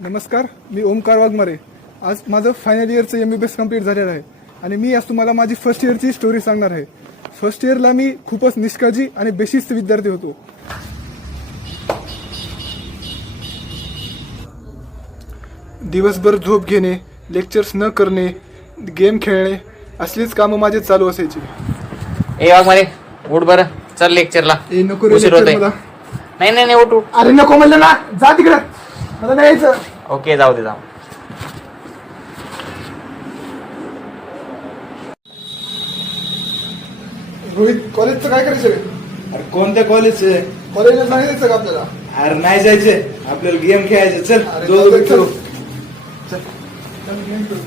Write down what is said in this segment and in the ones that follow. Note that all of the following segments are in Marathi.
नमस्कार मी ओमकार वाघमारे. आज माझं final इयरचं M B B S complete झालेलं आहे. आणि मी आज तुम्हाला माझी फर्स्ट इयरची स्टोरी सांगणार आहे. फर्स्ट इयरला मी खूपच निष्काळजी आणि बेशिस्त विद्यार्थी होतो. दिवसभर झोप घेणे लेक्चर्स न करणे गेम खेळणे असलीच कामं माझे चालू असायची. ए वाघ मारे उठ बरं. चल लेक्चरला ए नको रे उशीर lecture होतोय मला. नाही नाही नाही उठ उठ. अरे नको म्हणलं ना. जा तिकडं. मला नाही यायचं ओके जाऊ दे जाऊ. रोहित कॉलेजचं काय करायचं रे? अरे कोणत्या कॉलेजचे कॉलेजला सांगितलं का आपल्याला? अरे नाही जायचे. आपल्याला गेम खेळायचे. चल अरे दोघं चल, चल. खेळू. चल. चल,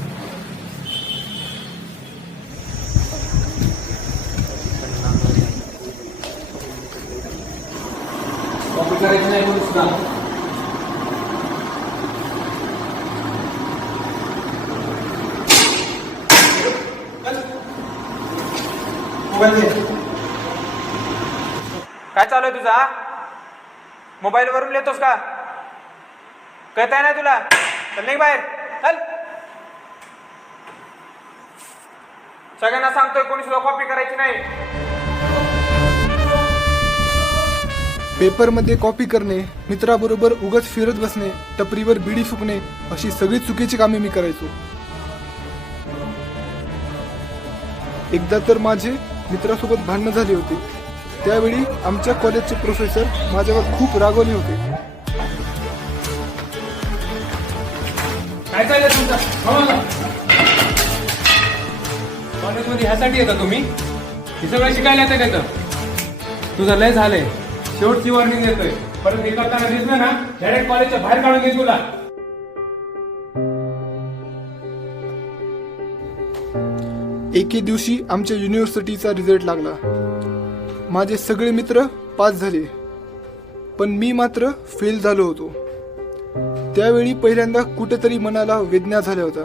खेळू. काय चालू आहे तुझा मोबाईल वरून लिहितोस का? कळत आहे ना तुला? चल निघ बाहेर. चल. सगळ्यांना सांगतोय कोणी सुद्धा कॉपी करायची नाही. पेपरमध्ये कॉपी करणे मित्राबरोबर उगच फिरत बसणे टपरीवर बिडी फुकणे अशी सगळी चुकीची कामे मी करायचो. एकदा तर माझे मित्रासोबत भांडणं झाली होती. त्यावेळी आमच्या कॉलेजचे प्रोफेसर माझ्यावर खूप रागवले होते. काय चाललंय तुमचं? कॉलेजमध्ये ह्यासाठी येता तुम्ही? हे सगळं शिकायला येतं का तर तुझं लय झालंय. शेवटची वॉर्निंग देतोय. परत हे करताना दिसलं ना डायरेक्ट कॉलेजच्या बाहेर काढून दे तुला. एके दिवशी आमच्या युनिव्हर्सिटीचा रिझल्ट लागला. माझे सगळे मित्र पास झाले. पण मी मात्र फेल झालो होतो. त्यावेळी पहिल्यांदा कुठेतरी मनाला वेदना झाल्या होत्या.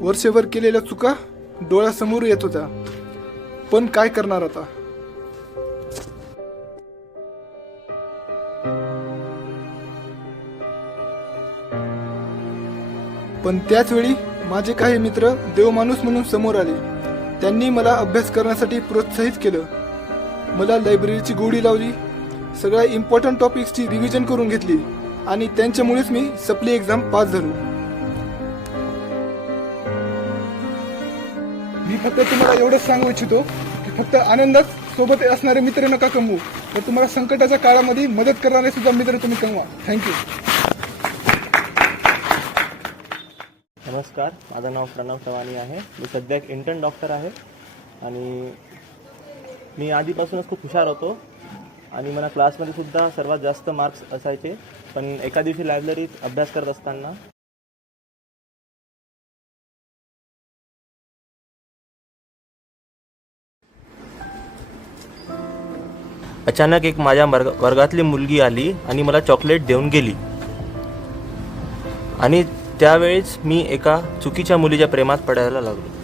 वर्षभर केलेल्या चुका डोळ्यासमोर येत होत्या. पण काय करणार आता? पण त्याच वेळी माझे काही मित्र देवमाणूस म्हणून समोर आले. त्यांनी मला अभ्यास करण्यासाठी प्रोत्साहित केलं. मला लायब्ररीची गोडी लावली. सगळ्या इम्पॉर्टंट टॉपिक्सची रिव्हिजन करून घेतली आणि त्यांच्यामुळेच मी सप्ली एक्झाम पास झालो. मी फक्त तुम्हाला एवढंच सांगू इच्छितो की फक्त आनंदात सोबत असणारे मित्र नका कमवू. तर तुम्हाला संकटाच्या काळामध्ये मदत करणारे सुद्धा मित्र तुम्ही कमवा. थँक्यू नमस्कार माझं नाव प्रणव चव्हाणी आहे. मी सध्या एक इंटर्न डॉक्टर आहे आणि मी आधीपासूनच खूप हुशार होतो आणि मला क्लासमध्ये सुद्धा सर्वात जास्त मार्क्स असायचे पण एका दिवशी लायब्ररीत अभ्यास करत असताना अचानक एक माझ्या वर्ग वर्गातली मुलगी आली आणि मला चॉकलेट देऊन गेली. आणि त्यावेळेस मी एका चुकीच्या मुलीच्या प्रेमात पडायला लागलो.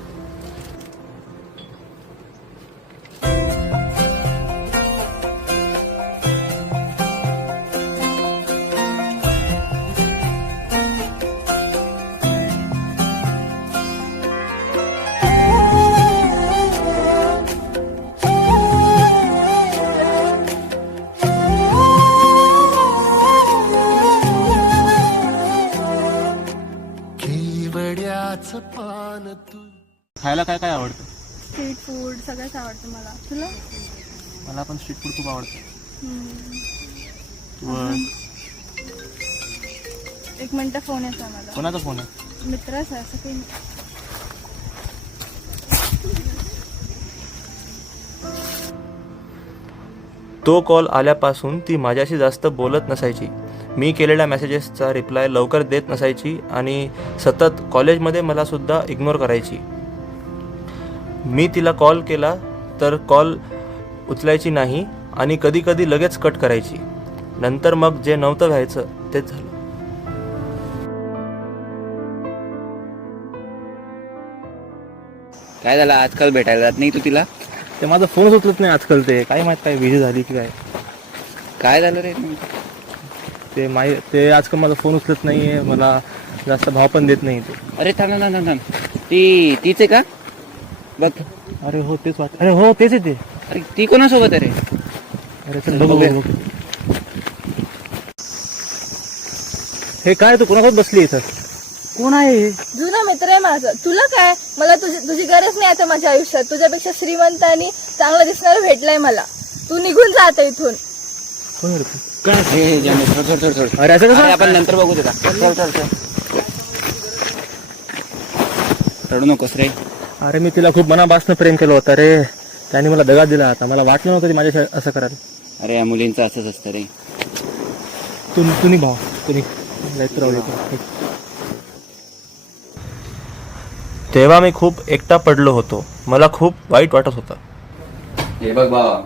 खायला काय काय आवडतं? स्ट्रीट फूड सगळंच आवडतं मला. तुला? मला पण स्ट्रीट फूड खूप आवडतं. एक मिनटं फोन येतो मला. कोणाचा फोन आहे? मित्रच आहे असं काही नाही. तो कॉल आल्यापासून ती माझ्याशी जास्त बोलत नसायची. मी केलेल्या मेसेजेसचा रिप्लाय लवकर देत नसायची आणि सतत कॉलेजमध्ये मला सुद्धा इग्नोर करायची. मी तिला कॉल केला तर कॉल उचलायची नाही आणि कधी कधी लगेच कट करायची. नंतर मग जे नव्हतं व्हायचं तेच झालं. काय झालं? आजकाल भेटायला जात नाही तू तिला? ते माझा फोनच उचलत नाही आजकाल ते. काय माहीत काय बिझी झाली की काय. काय झालं रे? ते माही ते आजकाल माझा फोन उचलत नाही आहे मला जास्त भाव पण देत नाही ते. अरे थांब थांब. ती तीच आहे का? बघ अरे हो तेच वाट अरे हो तेच आहे ते. अरे ती कोणासोबत अरे चल बघू बघू. हे काय तू कोणासोबत बसली इथं? कोण आहे जुना मित्र आहे माझा. तुला काय? मला तुझी तुझी गरज नाही आता माझ्या आयुष्यात. तुझ्यापेक्षा श्रीमंत आणि चांगला दिसणार भेटलाय मला. तू निघून जा आता इथून. कोण आहे रे तू? हे जाने थोड थोड थोड थोड. अरे असं अरे कसं आपण नंतर बघू तुला. चल चल चल. रडू नकोस रे. अरे मी तिला खूप मनापासून प्रेम केलं होतं रे. त्याने मला दगा दिला आता मला वाटलं नव्हतं ती माझ्या असं करायला अरे या मुलींचं असंच असतं रे. तू तू भाव तुम्ही तेव्हा मी खूप एकटा पडलो होतो. मला खूप वाईट वाटत होतं. हे बघ बाबा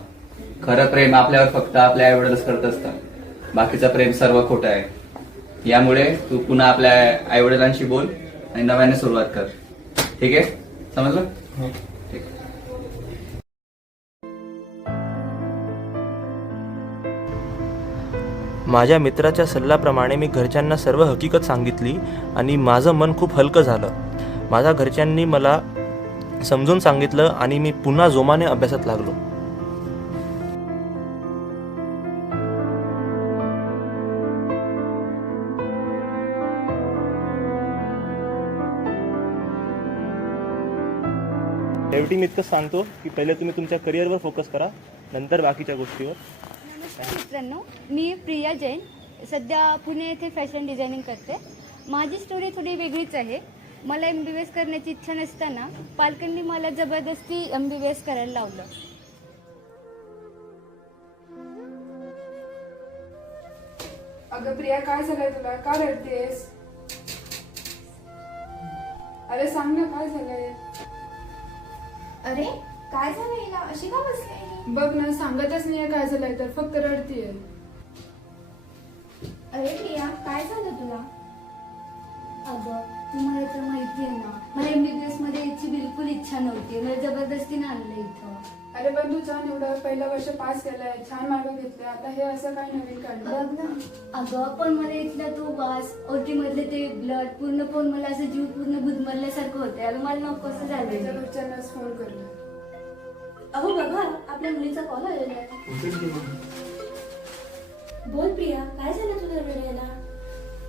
खरं प्रेम आपल्यावर फक्त आपल्या आईवडीलच करत असतात बाकीचं प्रेम सर्व खोटं आहे. यामुळे तू पुन्हा आपल्या आईवडिलांशी बोल आणि नव्याने सुरुवात कर. ठीक आहे? समजलं? ठीक. माझ्या मित्राच्या सल्ल्याप्रमाणे मी घरच्यांना सर्व हकीकत सांगितली आणि माझं मन खूप हलकं झालं. माझ्या घरच्यांनी मला समजून सांगितलं आणि मी पुन्हा जोमाने अभ्यासात लागलो. शेवटी मी इतकं सांगतो की पहिले तुम्ही तुमच्या करिअरवर फोकस करा नंतर बाकीच्या गोष्टीवर. नमस्कार मित्रांनो मी प्रिया जैन सध्या पुणे येथे फॅशन डिझायनिंग करते. माझी स्टोरी थोडी वेगळीच आहे. मला एम बी बी एस करण्याची इच्छा नसताना पालकांनी मला जबरदस्ती एम बी बी एस करायला लावलं. अगं प्रिया काय झालंय तुला? का रडतेस? अरे सांग ना काय झालंय? अरे काय झालं हिला? अशी का बसली बघ ना सांगतच नाहीये काय झालंय तर फक्त रडतीये. अरे प्रिया काय झालं तुला? अगं तुम्हाला तर माहिती आहे ना मला एम बी बी एसमध्ये यायची बिलकुल इच्छा नव्हती. मला जबरदस्तीने आणलं इथं. अरे बंधू छान एवढं पहिलं वर्ष पास केलंय छान मार्क घेतले आता हे असं काय नवीन काढलं? बघ ना. अगं पण मला इथला तो वास ओटी मधले ते ब्लड पूर्ण पण मला असं जीव पूर्ण गुदमरल्यासारखं होतं मला नको असं झालं अहो बघा आपल्या मुलीचा कॉल आलेला आहे. बोल प्रिया काय झालं तुला रडायला?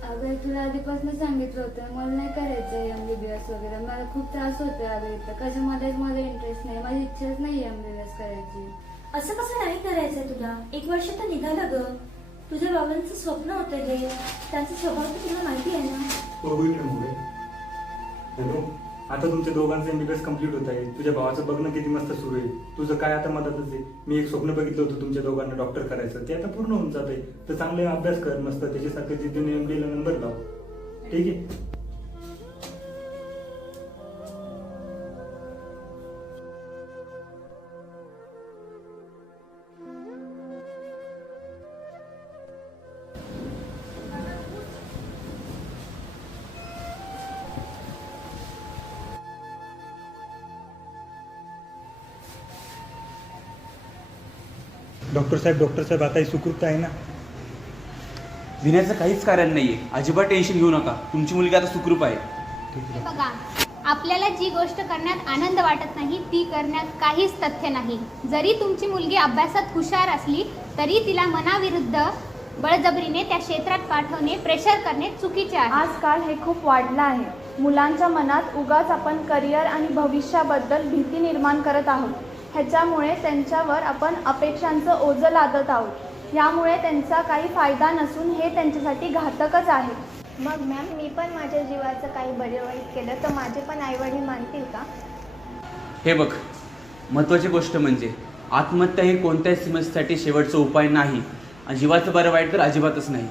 अगं तुला आधीपासून सांगितलं होतं मला नाही करायचं एम बी बी एस वगैरे. मला खूप त्रास होतोय अगं इथं. कशामध्येच माझा इंटरेस्ट नाही माझी इच्छाच नाही एम बी बी एस करायची. असं कसं नाही करायचं तुला? एक वर्ष तर निघालं ग. तुझ्या बाबांचं स्वप्न होतं हे. त्यांचा स्वभाव तर तुला माहिती आहे ना? हॅलो? आता तुमच्या दोघांचं एमबीबीएस कंप्लीट होत आहे. तुझ्या भावाचं बघणं किती मस्त सुरू आहे. तुझं काय आता मदतच आहे? मी एक स्वप्न बघितलं होतं तुमच्या दोघांना डॉक्टर करायचं. ते आता पूर्ण होऊन जात आहे तर चांगले अभ्यास कर मस्त. त्याच्यासारखं जिद्दीने एमबीएला नंबर लाव. ठीक आहे? डॉक्टर साहेब डॉक्टर साहेब आता ही सुकृत आहे ना. भिण्याचं काहीच कारण नाहीये. अजिबात टेन्शन घेऊ नका. तुमची मुलगी आता सुखरूप आहे. हे बघा आपल्याला जी गोष्ट करण्यात आनंद वाटत नाही ती करण्यात काहीच तथ्य नाही. जरी तुमची मुलगी अभ्यासात हुशार असली तरी तिला मनाविरुद्ध बळजबरीने त्या क्षेत्रात पाठवणे प्रेशर करणे चुकीचे आहे. आजकाल हे खूप वाढलं आहे. मुलांच्या मनात उगाच आपण करिअर आणि भविष्याबद्दल भीती निर्माण करत आहोत. ह्याच्यामुळे त्यांच्यावर आपण अपेक्षांचं ओझं लादत आहोत. यामुळे त्यांचा काही फायदा नसून हे त्यांच्यासाठी घातकच आहे. मग मॅम मी पण माझ्या जीवाचं काही बरे वाईट केलं तर माझे पण आईवडील मानतील का? हे बघ महत्वाची गोष्ट म्हणजे आत्महत्या ही कोणत्याही समस्येसाठी शेवटचा उपाय नाही आणि जीवाचं बरं वाईट तर अजिबातच नाही.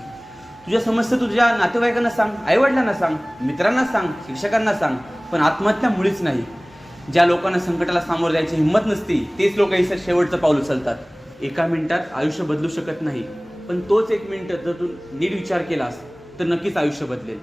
तुझ्या समस्या तुझ्या नातेवाईकांना सांग आईवडिलांना सांग मित्रांना सांग शिक्षकांना सांग पण आत्महत्या मुळीच नाही. ज्या लोकांना संकटाला सामोरं जायची हिंमत नसती तेच लोक इथे शेवटचं पाऊल उचलतात. एका मिनिटात आयुष्य बदलू शकत नाही पण तोच एक मिनिट जर तू नीट विचार केलास तर नक्कीच आयुष्य बदलेल.